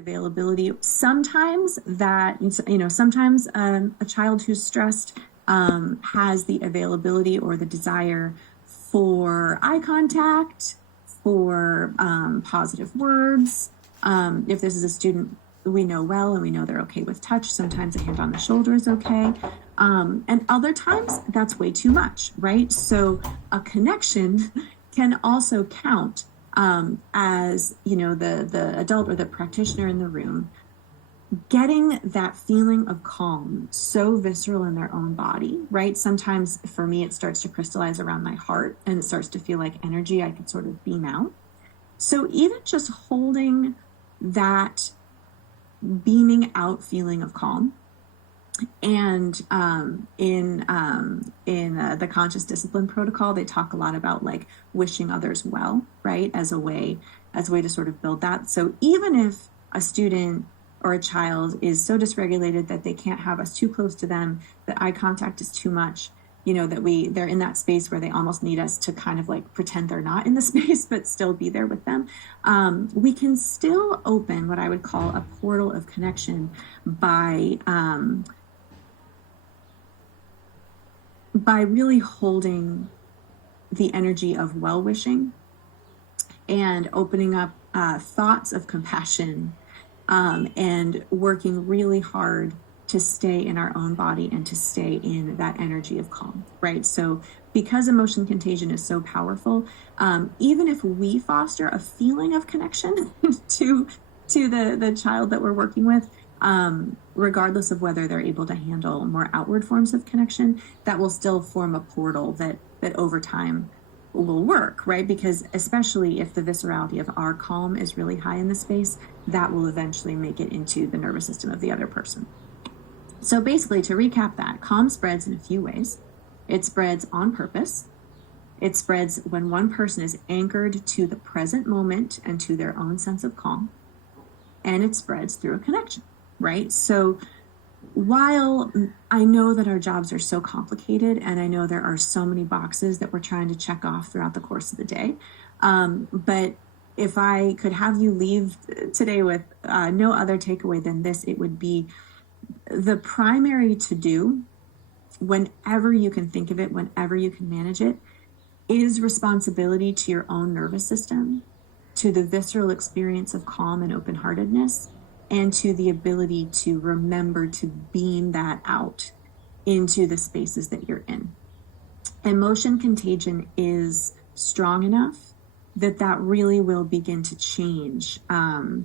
availability. Sometimes sometimes a child who's stressed has the availability or the desire for eye contact, for positive words. If this is a student we know well and we know they're okay with touch, sometimes a hand on the shoulder is okay. And other times that's way too much, right? So a connection can also count as, the adult or the practitioner in the room getting that feeling of calm so visceral in their own body, right? Sometimes for me, it starts to crystallize around my heart and it starts to feel like energy I could sort of beam out. So even just holding that beaming out feeling of calm, and in the conscious discipline protocol, they talk a lot about like wishing others well, right? As a way to sort of build that. So even if a student or a child is so dysregulated that they can't have us too close to them, that eye contact is too much, that they're in that space where they almost need us to kind of like pretend they're not in the space, but still be there with them. We can still open what I would call a portal of connection by really holding the energy of well-wishing and opening up thoughts of compassion, and working really hard to stay in our own body and to stay in that energy of calm, right? So because emotion contagion is so powerful, even if we foster a feeling of connection to the child that we're working with, regardless of whether they're able to handle more outward forms of connection, that will still form a portal that over time will work, right? Because especially if the viscerality of our calm is really high in the space, that will eventually make it into the nervous system of the other person. So basically, to recap that, calm spreads in a few ways. It spreads on purpose. It spreads when one person is anchored to the present moment and to their own sense of calm. And it spreads through a connection, right? So while I know that our jobs are so complicated and I know there are so many boxes that we're trying to check off throughout the course of the day, but if I could have you leave today with no other takeaway than this, it would be the primary to do, whenever you can think of it, whenever you can manage it, is responsibility to your own nervous system, to the visceral experience of calm and open-heartedness, and to the ability to remember to beam that out into the spaces that you're in. Emotion contagion is strong enough that really will begin to change. For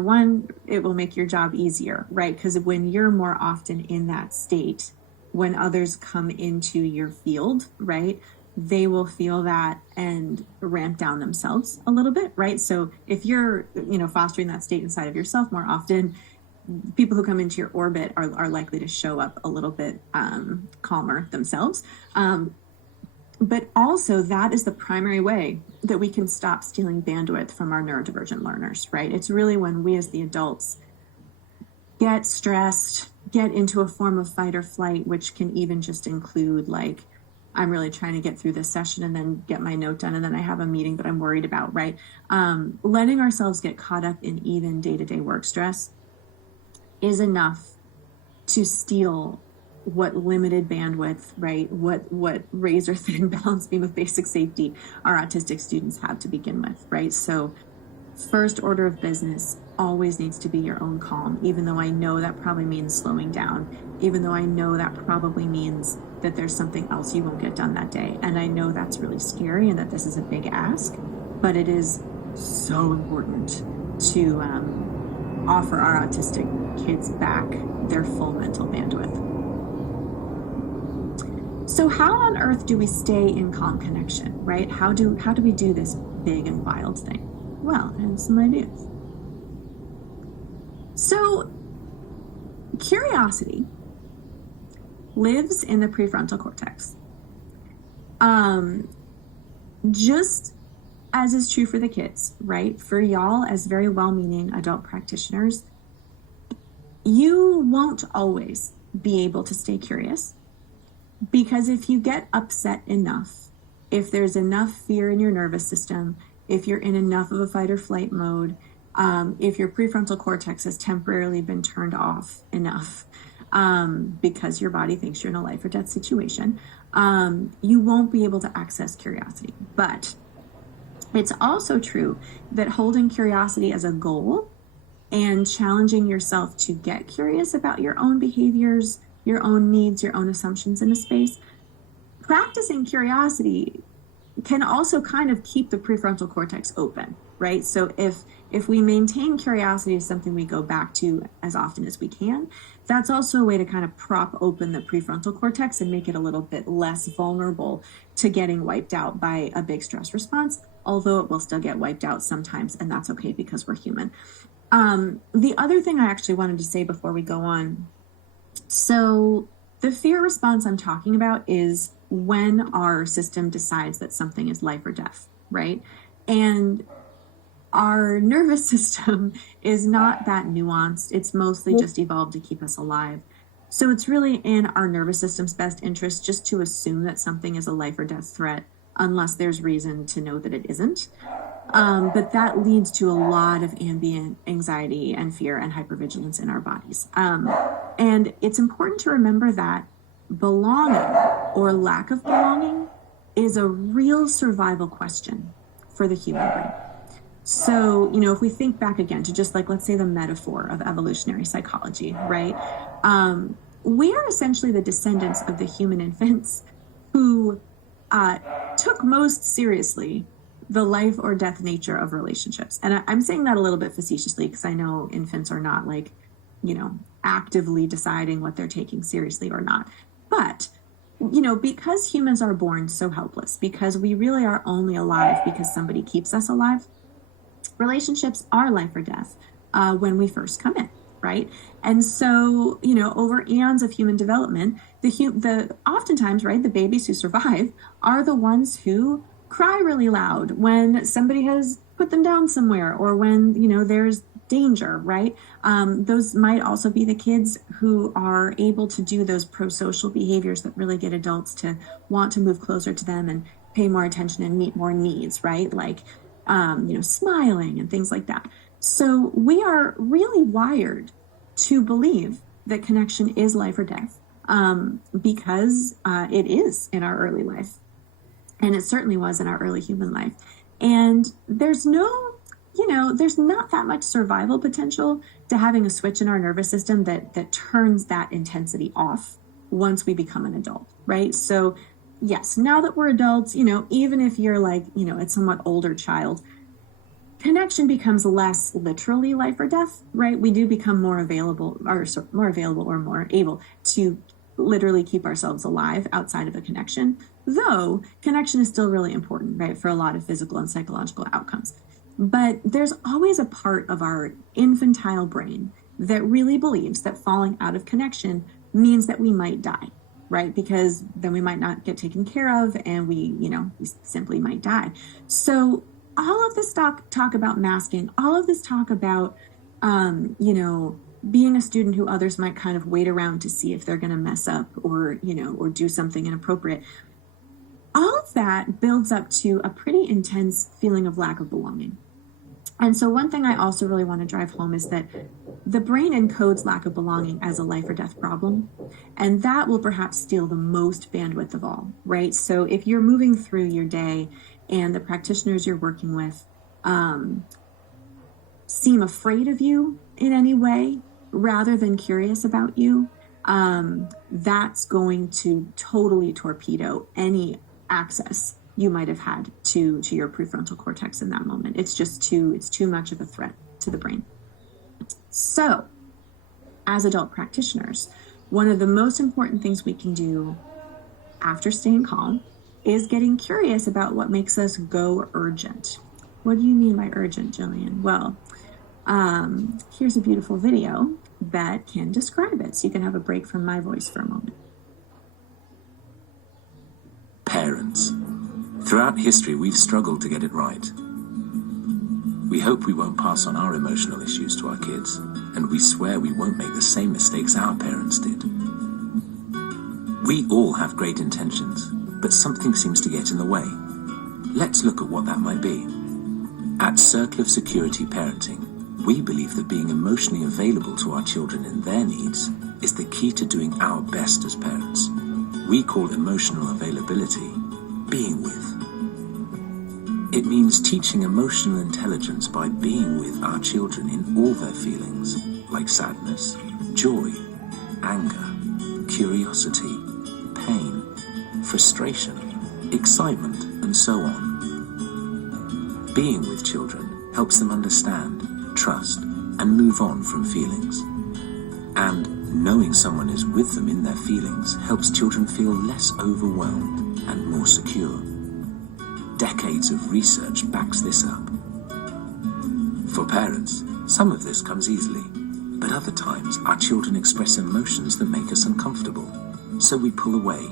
one, it will make your job easier, right? Because when you're more often in that state, when others come into your field, right, they will feel that and ramp down themselves a little bit, right? So if you're, fostering that state inside of yourself more often, people who come into your orbit are likely to show up a little bit calmer themselves. But also that is the primary way that we can stop stealing bandwidth from our neurodivergent learners, right? It's really when we as the adults get stressed, get into a form of fight or flight, which can even just include like, I'm really trying to get through this session and then get my note done, and then I have a meeting that I'm worried about, right? Letting ourselves get caught up in even day-to-day work stress is enough to steal what limited bandwidth, right? What razor thin balance beam of basic safety our autistic students have to begin with, right? So first order of business always needs to be your own calm, even though I know that probably means slowing down, even though I know that probably means that there's something else you won't get done that day. And I know that's really scary and that this is a big ask, but it is so important to offer our autistic kids back their full mental bandwidth. So how on earth do we stay in calm connection, right? How do we do this big and wild thing? Well, I have some ideas. So curiosity lives in the prefrontal cortex. Just as is true for the kids, right? For y'all as very well-meaning adult practitioners, you won't always be able to stay curious, because if you get upset enough, if there's enough fear in your nervous system, if you're in enough of a fight or flight mode, if your prefrontal cortex has temporarily been turned off enough because your body thinks you're in a life or death situation, you won't be able to access curiosity. But it's also true that holding curiosity as a goal and challenging yourself to get curious about your own behaviors, your own needs, your own assumptions in a space, practicing curiosity can also kind of keep the prefrontal cortex open, right? So if we maintain curiosity as something we go back to as often as we can, that's also a way to kind of prop open the prefrontal cortex and make it a little bit less vulnerable to getting wiped out by a big stress response, although it will still get wiped out sometimes, and that's okay because we're human. The other thing I actually wanted to say before we go on, so the fear response I'm talking about is when our system decides that something is life or death, right? And our nervous system is not that nuanced. It's mostly just evolved to keep us alive. So it's really in our nervous system's best interest just to assume that something is a life or death threat unless there's reason to know that it isn't. But that leads to a lot of ambient anxiety and fear and hypervigilance in our bodies. And it's important to remember that belonging or lack of belonging is a real survival question for the human brain. So, if we think back again to just like, let's say the metaphor of evolutionary psychology, right? We are essentially the descendants of the human infants who took most seriously the life or death nature of relationships. And I'm saying that a little bit facetiously because I know infants are not like, actively deciding what they're taking seriously or not. But, because humans are born so helpless, because we really are only alive because somebody keeps us alive, relationships are life or death when we first come in, right? And so, over eons of human development, oftentimes, right, the babies who survive are the ones who cry really loud when somebody has put them down somewhere or when, there's danger, right? Those might also be the kids who are able to do those pro-social behaviors that really get adults to want to move closer to them and pay more attention and meet more needs, right? Like, smiling and things like that. So we are really wired to believe that connection is life or death because it is in our early life. And it certainly was in our early human life. And there's there's not that much survival potential to having a switch in our nervous system that turns that intensity off once we become an adult, right? So yes, now that we're adults, even if you're like, a somewhat older child, connection becomes less literally life or death, right? We do become more able to literally keep ourselves alive outside of a connection, though connection is still really important, right, for a lot of physical and psychological outcomes. But there's always a part of our infantile brain that really believes that falling out of connection means that we might die, right? Because then we might not get taken care of and we simply might die. So all of this talk about masking, all of this talk about, being a student who others might kind of wait around to see if they're going to mess up or do something inappropriate. All of that builds up to a pretty intense feeling of lack of belonging. And so one thing I also really want to drive home is that the brain encodes lack of belonging as a life or death problem. And that will perhaps steal the most bandwidth of all, right? So if you're moving through your day and the practitioners you're working with seem afraid of you in any way, rather than curious about you, that's going to totally torpedo any access you might have had to your prefrontal cortex in that moment. It's too much of a threat to the brain. So, as adult practitioners, one of the most important things we can do after staying calm is getting curious about what makes us go urgent. What do you mean by urgent, Jillian? Well, here's a beautiful video that can describe it, so you can have a break from my voice for a moment. Parents. Throughout history, we've struggled to get it right. We hope we won't pass on our emotional issues to our kids, and we swear we won't make the same mistakes our parents did. We all have great intentions, but something seems to get in the way. Let's look at what that might be. At Circle of Security Parenting, We believe that being emotionally available to our children and their needs is the key to doing our best as parents. We call emotional availability being with. It means teaching emotional intelligence by being with our children in all their feelings, like sadness, joy, anger, curiosity, pain, frustration, excitement, and so on. Being with children helps them understand, trust, and move on from feelings. And knowing someone is with them in their feelings helps children feel less overwhelmed and more secure. Decades of research backs this up. For parents, some of this comes easily, but other times our children express emotions that make us uncomfortable, so we pull away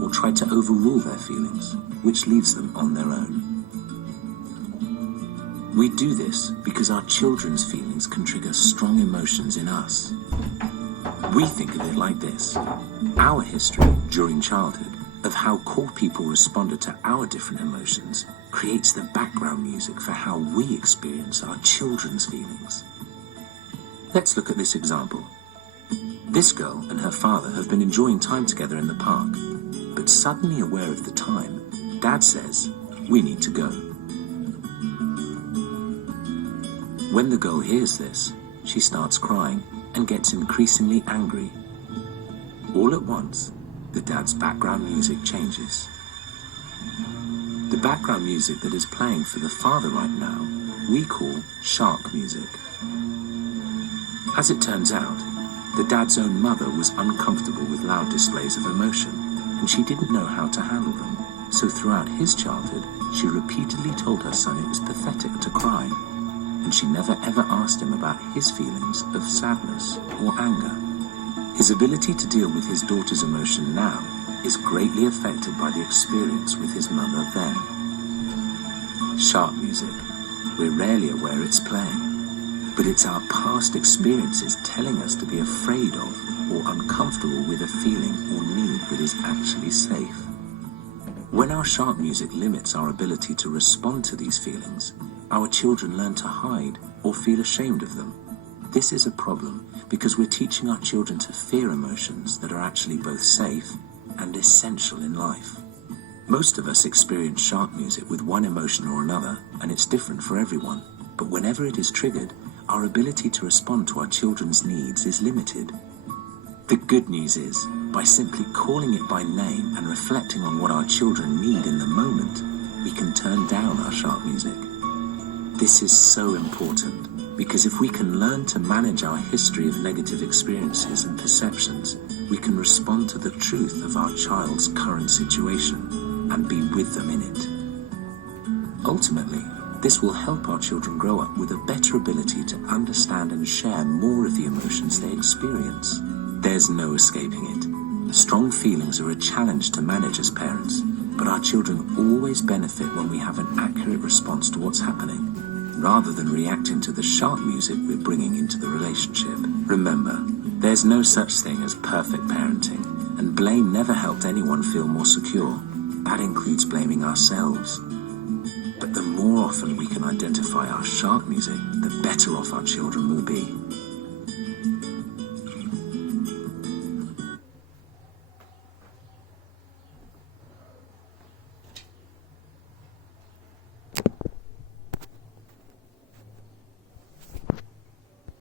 or try to overrule their feelings, which leaves them on their own. We do this because our children's feelings can trigger strong emotions in us. We think of it like this: our history during childhood of how core people responded to our different emotions creates the background music for how we experience our children's feelings. Let's look at this example. This girl and her father have been enjoying time together in the park, but suddenly aware of the time, Dad says, "We need to go." When the girl hears this, she starts crying and gets increasingly angry. All at once, the dad's background music changes. The background music that is playing for the father right now, we call shark music. As it turns out, the dad's own mother was uncomfortable with loud displays of emotion, and she didn't know how to handle them. So throughout his childhood, she repeatedly told her son it was pathetic to cry, and she never ever asked him about his feelings of sadness or anger. His ability to deal with his daughter's emotion now is greatly affected by the experience with his mother then. Shark music. We're rarely aware it's playing, but it's our past experiences telling us to be afraid of or uncomfortable with a feeling or need that is actually safe. When our shark music limits our ability to respond to these feelings, our children learn to hide or feel ashamed of them. This is a problem because we're teaching our children to fear emotions that are actually both safe and essential in life. Most of us experience shark music with one emotion or another, and it's different for everyone. But whenever it is triggered, our ability to respond to our children's needs is limited. The good news is, by simply calling it by name and reflecting on what our children need in the moment, we can turn down our shark music. This is so important, because if we can learn to manage our history of negative experiences and perceptions, we can respond to the truth of our child's current situation and be with them in it. Ultimately, this will help our children grow up with a better ability to understand and share more of the emotions they experience. There's no escaping it. Strong feelings are a challenge to manage as parents, but our children always benefit when we have an accurate response to what's happening, rather than reacting to the shark music we're bringing into the relationship. Remember, there's no such thing as perfect parenting, and blame never helped anyone feel more secure. That includes blaming ourselves. But the more often we can identify our shark music, the better off our children will be.